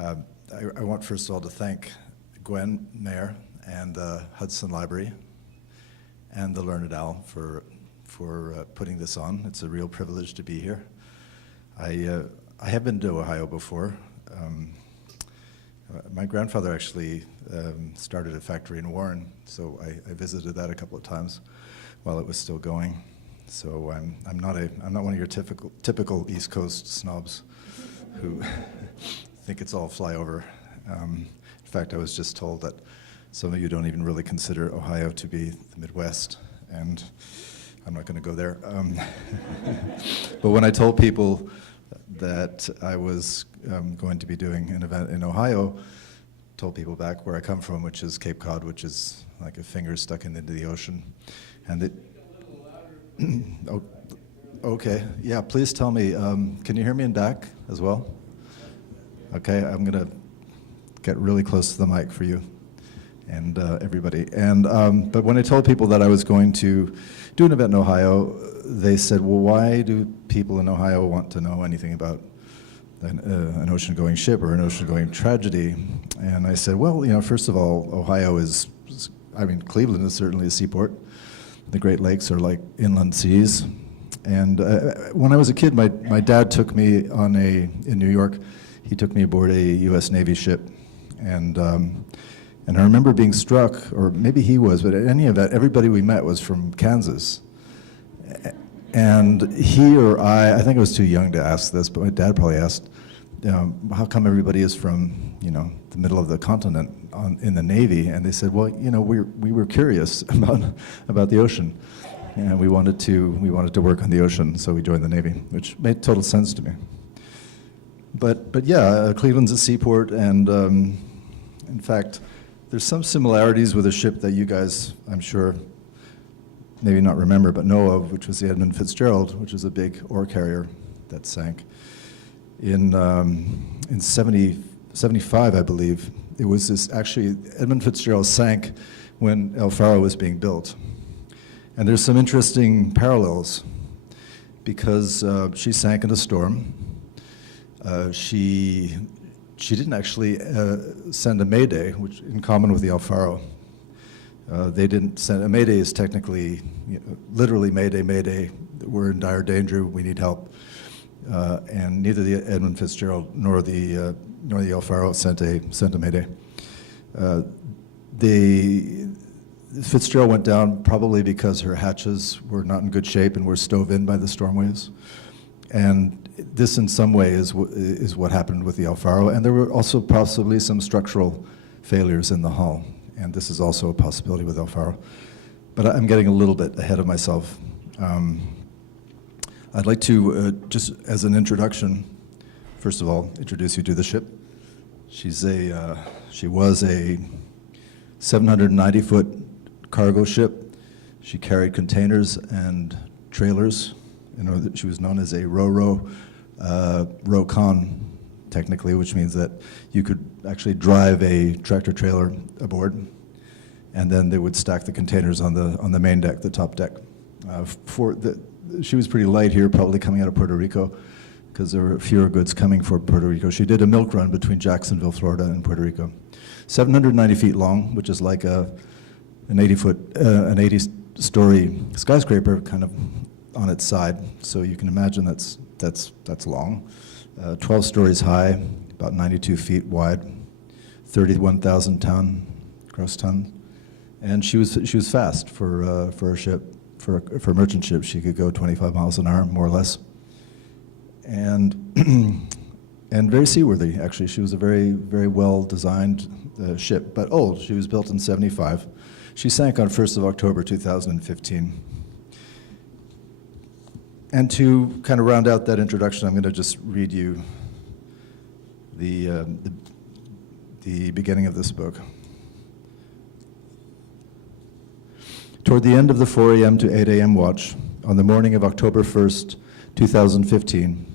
I want first of all to thank Gwen Mayer and the Hudson Library and the Learned Owl for putting this on. It's a real privilege to be here. I have been to Ohio before. My grandfather actually started a factory in Warren, so I visited that a couple of times while it was still going. So I'm not one of your typical East Coast snobs who think it's all flyover. In fact, I was just told that some of you don't even really consider Ohio to be the Midwest, and I'm not going to go there. But when I told people that I was going to be doing an event in Ohio, told people back where I come from, which is Cape Cod, which is like a finger stuck into the ocean, and it. Oh, okay, yeah. Please tell me. Can you hear me in DAC as well? Okay, I'm gonna get really close to the mic for you and everybody. And but when I told people that I was going to do an event in Ohio, they said, "Well, why do people in Ohio want to know anything about an ocean-going ship or an ocean-going tragedy?" And I said, "Well, you know, first of all, Ohio is, I mean, Cleveland is certainly a seaport. The Great Lakes are like inland seas." And when I was a kid, my dad took me in New York, he took me aboard a U.S. Navy ship. And I remember being struck, or maybe he was, but at any event, everybody we met was from Kansas. And he or I think I was too young to ask this, but my dad probably asked, how come everybody is from, you know, the middle of the continent in the Navy? And they said, well, you know, we were curious about the ocean, and we wanted to work on the ocean, so we joined the Navy, which made total sense to me. But yeah, Cleveland's a seaport, and in fact, there's some similarities with a ship that you guys, I'm sure, maybe not remember, but know of, which was the Edmund Fitzgerald, which was a big ore carrier that sank. In 75, I believe, it was this, actually, Edmund Fitzgerald sank when El Faro was being built. And there's some interesting parallels, because she sank in a storm. She didn't actually send a mayday, which in common with the El Faro. They didn't send, a mayday is technically, literally mayday, we're in dire danger, we need help. And neither the Edmund Fitzgerald nor the El Faro sent a mayday. The Fitzgerald went down probably because her hatches were not in good shape and were stove in by the storm waves. And this, in some way, is what happened with the El Faro. And there were also possibly some structural failures in the hull. And this is also a possibility with El Faro. But I'm getting a little bit ahead of myself. I'd like to, just as an introduction, first of all, introduce you to the ship. She was a 790-foot cargo ship. She carried containers and trailers. You know, she was known as a row-con, technically, which means that you could actually drive a tractor trailer aboard, and then they would stack the containers on the main deck, the top deck. She was pretty light here, probably coming out of Puerto Rico, because there were fewer goods coming for Puerto Rico. She did a milk run between Jacksonville, Florida, and Puerto Rico. 790 feet long, which is like an 80-story skyscraper, kind of on its side. So you can imagine that's long. 12 stories high, about 92 feet wide, 31,000 gross ton, and she was fast for a ship. For a merchant ship, she could go 25 miles an hour, more or less, and and very seaworthy. Actually, she was a very well designed ship, but old. She was built in '75. She sank on 1st of October 2015. And to kind of round out that introduction, I'm going to just read you the beginning of this book. Toward the end of the 4 a.m. to 8 a.m. watch, on the morning of October 1st, 2015,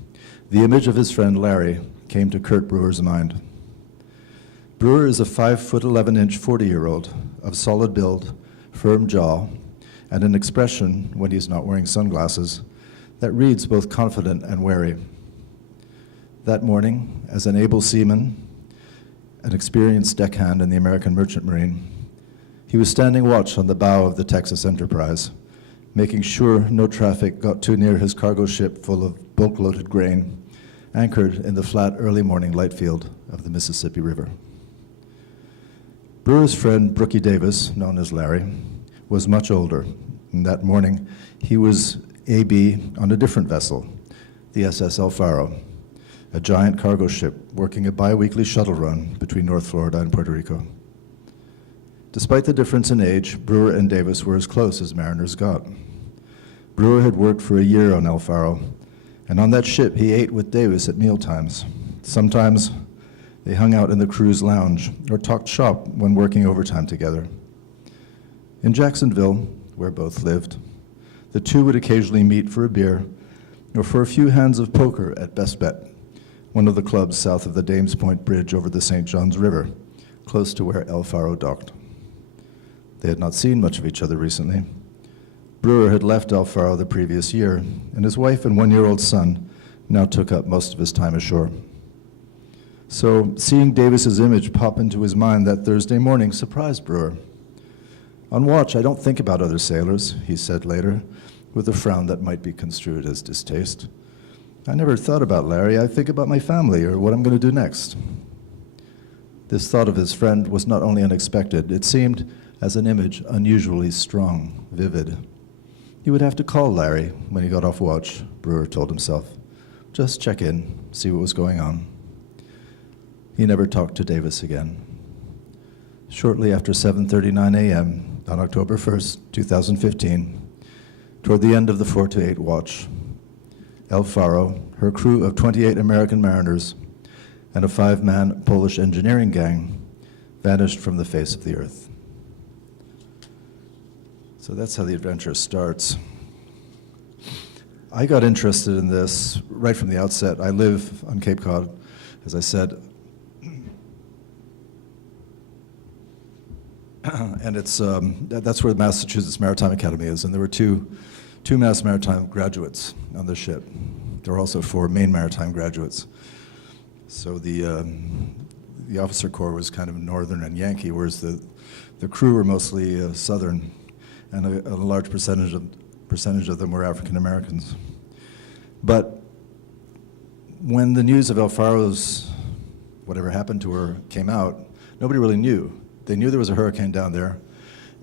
the image of his friend Larry came to Kurt Brewer's mind. Brewer is a 5'11" 40-year-old of solid build, firm jaw, and an expression, when he's not wearing sunglasses, that reads both confident and wary. That morning, as an able seaman, an experienced deckhand in the American Merchant Marine. He was standing watch on the bow of the Texas Enterprise, making sure no traffic got too near his cargo ship full of bulk-loaded grain, anchored in the flat early morning light field of the Mississippi River. Brewer's friend Brookie Davis, known as Larry, was much older, and that morning he was AB on a different vessel, the SS El Faro, a giant cargo ship working a bi-weekly shuttle run between North Florida and Puerto Rico. Despite the difference in age, Brewer and Davis were as close as mariners got. Brewer had worked for a year on El Faro, and on that ship he ate with Davis at mealtimes. Sometimes they hung out in the crew's lounge or talked shop when working overtime together. In Jacksonville, where both lived, the two would occasionally meet for a beer or for a few hands of poker at Best Bet, one of the clubs south of the Dames Point Bridge over the St. Johns River, close to where El Faro docked. They had not seen much of each other recently. Brewer had left El Faro the previous year, and his wife and one-year-old son now took up most of his time ashore. So seeing Davis's image pop into his mind that Thursday morning surprised Brewer. On watch, I don't think about other sailors, he said later, with a frown that might be construed as distaste. I never thought about Larry. I think about my family or what I'm going to do next. This thought of his friend was not only unexpected, it seemed, as an image, unusually strong, vivid. He would have to call Larry when he got off watch, Brewer told himself. Just check in, see what was going on. He never talked to Davis again. Shortly after 7:39 a.m. on October 1st, 2015, toward the end of the 4 to 8 watch, El Faro, her crew of 28 American mariners, and a 5-man Polish engineering gang vanished from the face of the earth. So that's how the adventure starts. I got interested in this right from the outset. I live on Cape Cod, as I said, and that's where the Massachusetts Maritime Academy is, and there were two Mass Maritime graduates on the ship. There were also 4 Maine Maritime graduates. So the officer corps was kind of Northern and Yankee, whereas the crew were mostly Southern, and a large percentage of them were African Americans. But when the news of El Faro's, whatever happened to her, came out, nobody really knew. They knew there was a hurricane down there,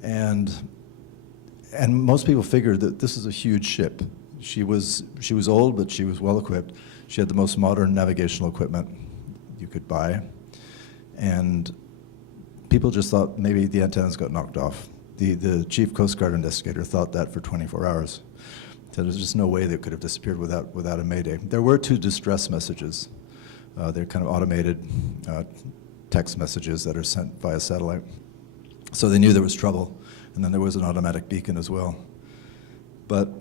and most people figured that this is a huge ship. She was old, but she was well equipped. She had the most modern navigational equipment you could buy, and people just thought maybe the antennas got knocked off. The chief Coast Guard investigator thought that for 24 hours. So there's just no way they could have disappeared without a mayday. There were 2 distress messages. They're kind of automated text messages that are sent via satellite. So they knew there was trouble, and then there was an automatic beacon as well. But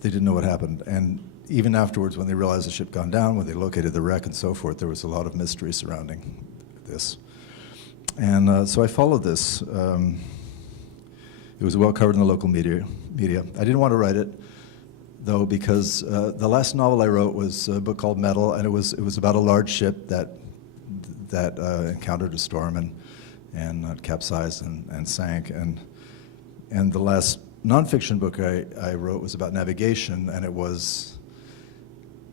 they didn't know what happened. And even afterwards, when they realized the ship gone down, when they located the wreck and so forth, there was a lot of mystery surrounding this. And so I followed this. It was well covered in the local media. I didn't want to write it, though, because the last novel I wrote was a book called Metal, and it was about a large ship that encountered a storm and capsized and sank. And the last nonfiction book I wrote was about navigation, and it was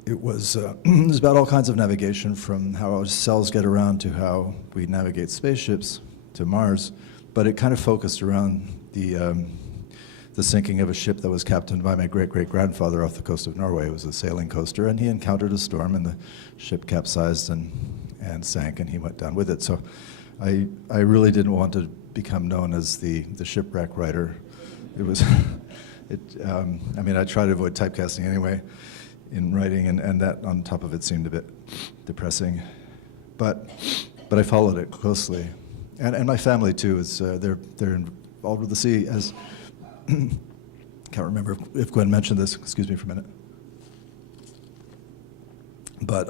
about all kinds of navigation, from how our cells get around to how we navigate spaceships to Mars. But it kind of focused around the sinking of a ship that was captained by my great-great-grandfather off the coast of Norway. It was a sailing coaster, and he encountered a storm, and the ship capsized and sank, and he went down with it. So I really didn't want to become known as the shipwreck writer. It was, I mean, I try to avoid typecasting anyway in writing, and that on top of it seemed a bit depressing. But I followed it closely. And my family too is they're involved with the sea. As can't remember if Gwen mentioned this. Excuse me for a minute. But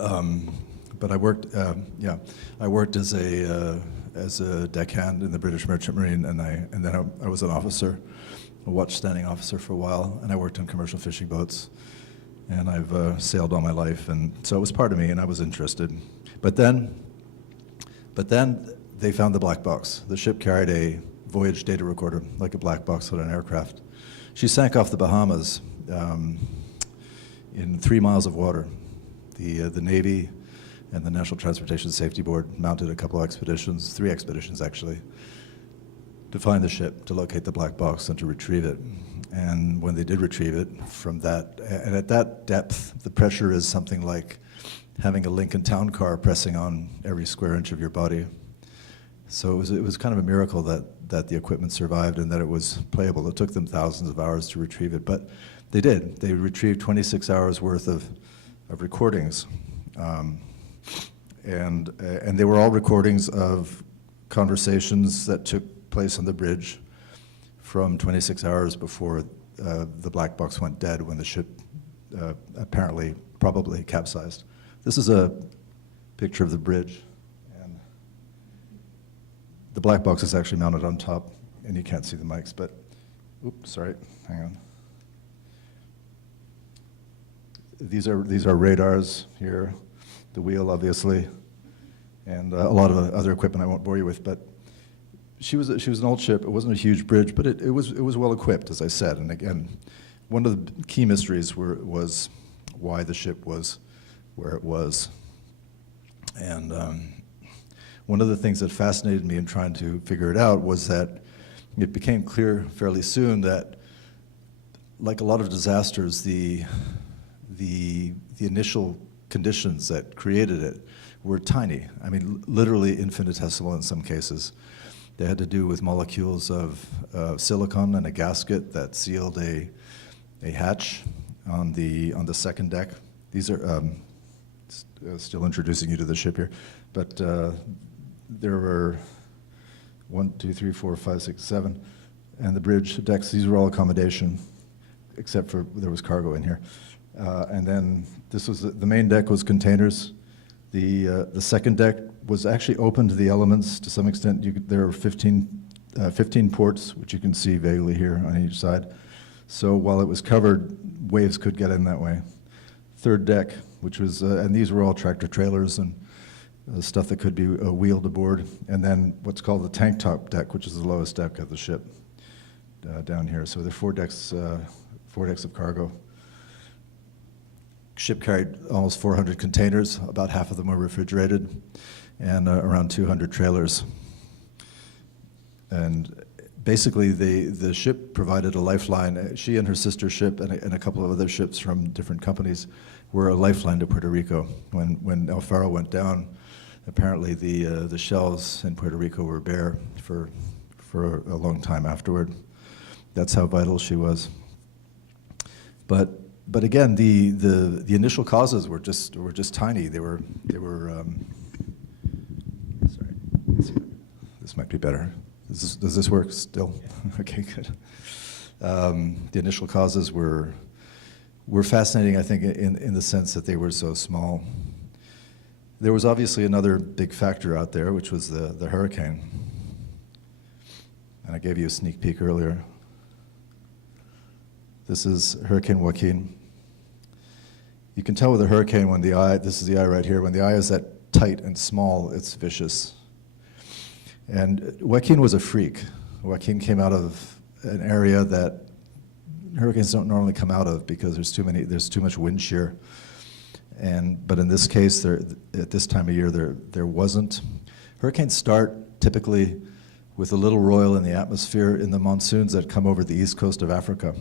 I worked I worked as a deckhand in the British Merchant Marine, and then I was an officer, a watch-standing officer for a while, and I worked on commercial fishing boats, and I've sailed all my life, and so it was part of me, and I was interested. But then But then they found the black box. The ship carried a voyage data recorder, like a black box on an aircraft. She sank off the Bahamas in 3 miles of water. The Navy and the National Transportation Safety Board mounted a couple of expeditions, 3 expeditions actually, to find the ship, to locate the black box, and to retrieve it. And when they did retrieve it from that, and at that depth, the pressure is something like having a Lincoln Town Car pressing on every square inch of your body. So it was kind of a miracle that the equipment survived and that it was playable. It took them thousands of hours to retrieve it, but they did. They retrieved 26 hours worth of recordings. And they were all recordings of conversations that took place on the bridge from 26 hours before the black box went dead, when the ship probably capsized. This is a picture of the bridge, and the black box is actually mounted on top, and you can't see the mics, but, oops, sorry, hang on. These are radars here, the wheel obviously, and a lot of other equipment I won't bore you with, but she was an old ship. It wasn't a huge bridge, but it was well equipped, as I said. And again, one of the key mysteries was why the ship was where it was. And one of the things that fascinated me in trying to figure it out was that it became clear fairly soon that, like a lot of disasters, the initial conditions that created it were tiny. I mean, literally infinitesimal in some cases. They had to do with molecules of silicon and a gasket that sealed a hatch on the second deck. These are still introducing you to the ship here, but there were 1, 2, 3, 4, 5, 6, 7, and the bridge decks. These were all accommodation, except for there was cargo in here. And then this was the main deck was containers. The second deck was actually open to the elements to some extent. There are 15 ports, which you can see vaguely here on each side. So while it was covered, waves could get in that way. Third deck, which was, and these were all tractor trailers and stuff that could be wheeled aboard. And then what's called the tank top deck, which is the lowest deck of the ship down here. So there are 4 decks of cargo. Ship carried almost 400 containers. About half of them were refrigerated, and around 200 trailers. And basically, the ship provided a lifeline. She and her sister ship and a couple of other ships from different companies were a lifeline to Puerto Rico. When El Faro went down, apparently the shells in Puerto Rico were bare for a long time afterward. That's how vital she was. But again, the initial causes were just tiny. They were sorry. Let's see. This might be better. Does this work still? Yeah. Okay, good. The initial causes were fascinating, I think, in the sense that they were so small. There was obviously another big factor out there, which was the hurricane. And I gave you a sneak peek earlier. This is Hurricane Joaquin. You can tell with a hurricane when the eye, this is the eye right here, when the eye is that tight and small, it's vicious. And Joaquin was a freak. Joaquin came out of an area that hurricanes don't normally come out of because there's too much wind shear. But in this case, at this time of year, there wasn't. Hurricanes start typically with a little roil in the atmosphere in the monsoons that come over the east coast of Africa.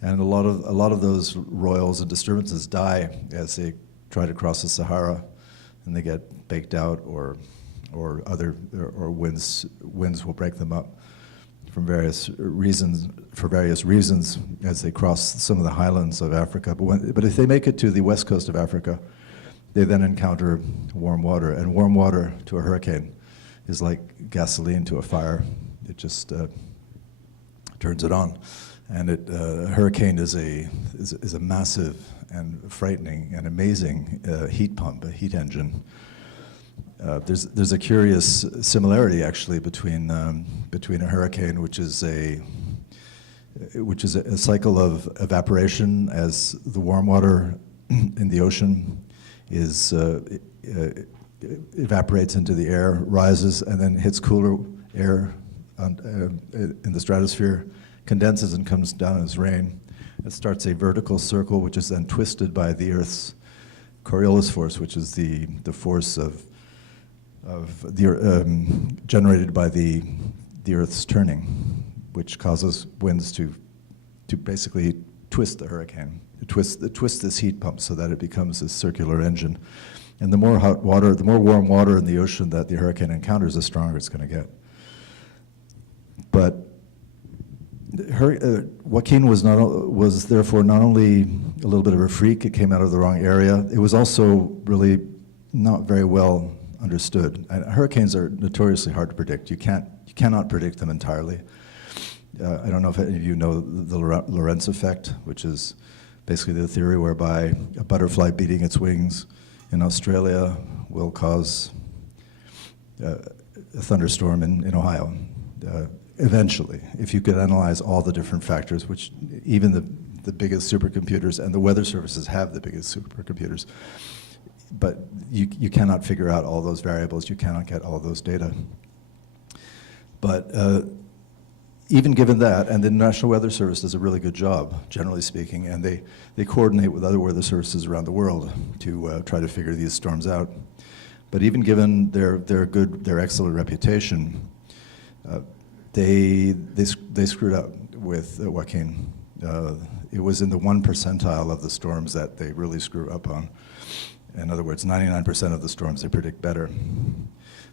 And a lot of those roils and disturbances die as they try to cross the Sahara, and they get baked out, or winds will break them up for various reasons as they cross some of the highlands of Africa. But if they make it to the west coast of Africa, they then encounter warm water, and warm water to a hurricane is like gasoline to a fire. It just turns it on. And a hurricane is a massive and frightening and amazing heat pump, a heat engine. There's a curious similarity actually between a hurricane, which is a cycle of evaporation as the warm water in the ocean is evaporates into the air, rises, and then hits cooler air in the stratosphere, condenses and comes down as rain. It starts a vertical circle, which is then twisted by the Earth's Coriolis force, which is the force generated by the Earth's turning, which causes winds to basically twist the hurricane. It twists this heat pump so that it becomes this circular engine. And the more hot water, the more warm water in the ocean that the hurricane encounters, the stronger it's going to get. But Joaquin was therefore not only a little bit of a freak, it came out of the wrong area, it was also really not very well understood. And hurricanes are notoriously hard to predict. You cannot predict them entirely. I don't know if any of you know the Lorenz Effect, which is basically the theory whereby a butterfly beating its wings in Australia will cause a thunderstorm in Ohio. Eventually, if you could analyze all the different factors, which even the biggest supercomputers and the weather services have the biggest supercomputers, but you cannot figure out all those variables, you cannot get all those data. But even given that, and the National Weather Service does a really good job, generally speaking, and they coordinate with other weather services around the world to try to figure these storms out. But even given their excellent reputation, they screwed up with Joaquin. It was in the 1 percentile of the storms that they really screw up on. In other words, 99% of the storms they predict better.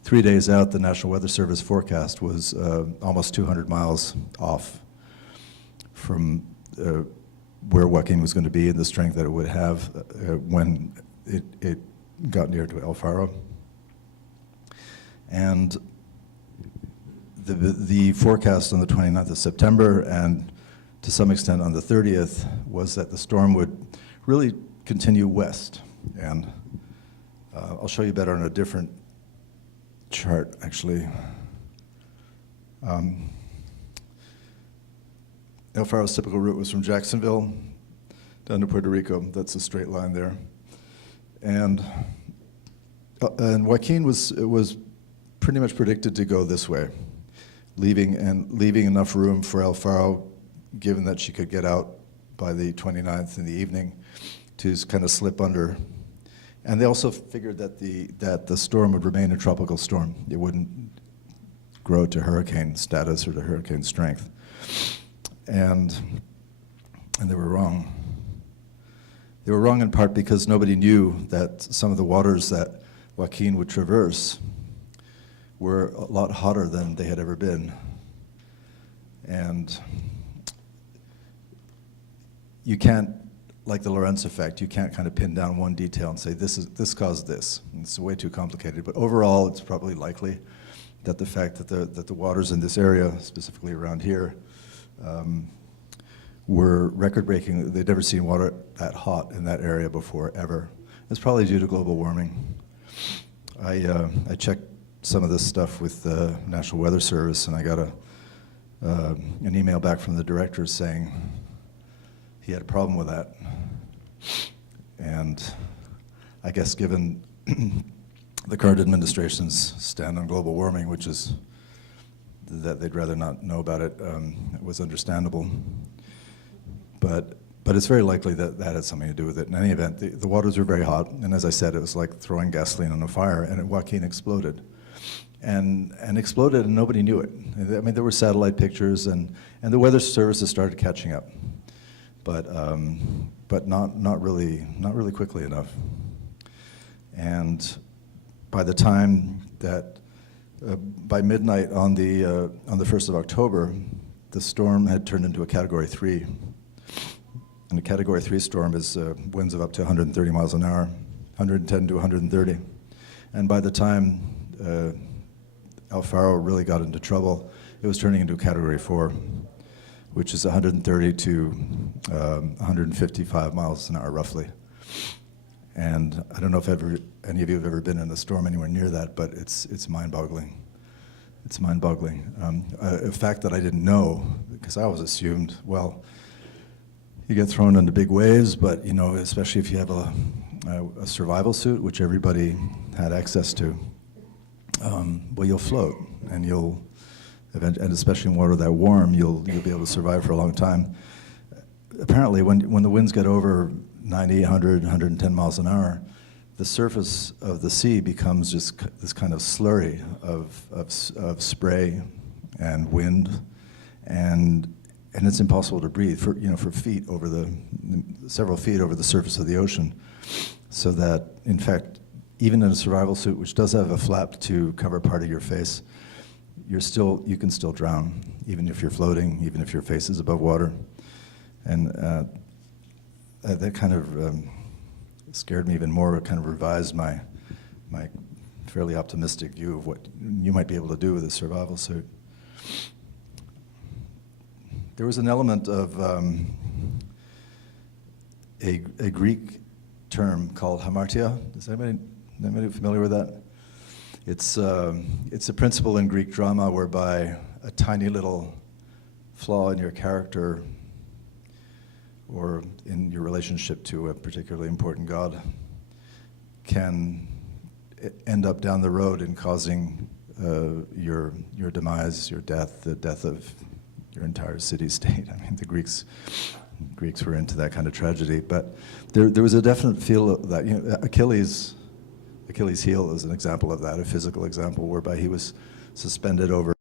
3 days out, the National Weather Service forecast was almost 200 miles off from where Joaquin was going to be and the strength that it would have when it got near to El Faro. And the forecast on the 29th of September and to some extent on the 30th was that the storm would really continue west. And I'll show you better on a different chart, actually. El Faro's typical route was from Jacksonville down to Puerto Rico. That's a straight line there. And Joaquin was pretty much predicted to go this way, leaving enough room for El Faro, given that she could get out by the 29th in the evening, to kind of slip under. And they also figured that the storm would remain a tropical storm. It wouldn't grow to hurricane status or to hurricane strength. And they were wrong. They were wrong in part because nobody knew that some of the waters that Joaquin would traverse were a lot hotter than they had ever been. And you can't, like the Lorenz effect, you can't kind of pin down one detail and say this caused this. It's way too complicated. But overall, it's probably likely that the fact that the waters in this area, specifically around here, were record-breaking. They'd never seen water that hot in that area before, ever. It's probably due to global warming. I checked some of this stuff with the National Weather Service, and I got an email back from the director saying he had a problem with that. And I guess given the current administration's stand on global warming, which is that they'd rather not know about it, it was understandable. But it's very likely that that had something to do with it. In any event, the waters were very hot, and as I said, it was like throwing gasoline on a fire, and Joaquin exploded. And exploded, and nobody knew it. I mean, there were satellite pictures, and the weather services started catching up, but not really quickly enough. And by the time that by midnight on the 1st of October, the storm had turned into a Category 3. And a Category 3 storm is winds of up to 130 miles an hour, 110 to 130. And by the time El Faro really got into trouble, it was turning into a Category 4, which is 130 to 155 miles an hour, roughly. And I don't know if any of you have ever been in a storm anywhere near that, but it's mind-boggling. It's mind-boggling. A fact that I didn't know, because I always assumed, well, you get thrown into big waves, but you know, especially if you have a survival suit, which everybody had access to, well, you'll float, and and especially in water that warm, you'll be able to survive for a long time. Apparently, when the winds get over 90, 100, 110 miles an hour, the surface of the sea becomes just this kind of slurry of spray and wind, and it's impossible to breathe for several feet over the surface of the ocean. So that, in fact, even in a survival suit, which does have a flap to cover part of your face, you can still drown, even if you're floating, even if your face is above water. And that kind of scared me even more. It kind of revised my fairly optimistic view of what you might be able to do with a survival suit. There was an element of a Greek term called hamartia. Is anybody familiar with that? It's a principle in Greek drama whereby a tiny little flaw in your character or in your relationship to a particularly important god can end up down the road in causing your demise, your death, the death of your entire city-state. I mean, the Greeks were into that kind of tragedy, but there was a definite feel of that. You know, Achilles' heel is an example of that, a physical example whereby he was suspended over